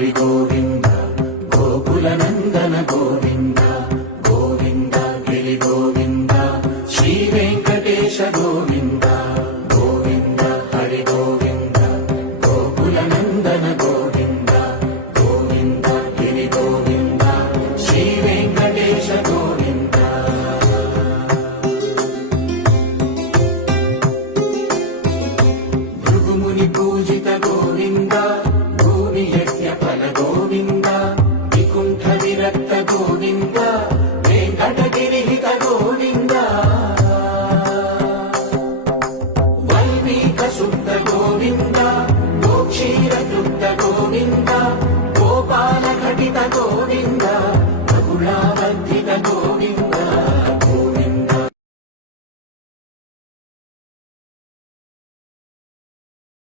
హరి గోవింద గోకుల నందన గోవింద గోవింద గిరి గోవింద శ్రీ వెంకటేశ గోవింద గోవింద హరి గోవింద గోకుల నందన గోవింద గోవింద గిరి గోవింద శ్రీ వెంకటేశ గోవింద భృగుముని పూజిత గోవింద భూమి యజ్ఞ ఫల గోవింద వికుంఠ విరక్త గోవింద వెంకటగిరిహిత గోవింద వల్మీక శుద్ధ గోవింద గోక్షీర తృప్త గోవింద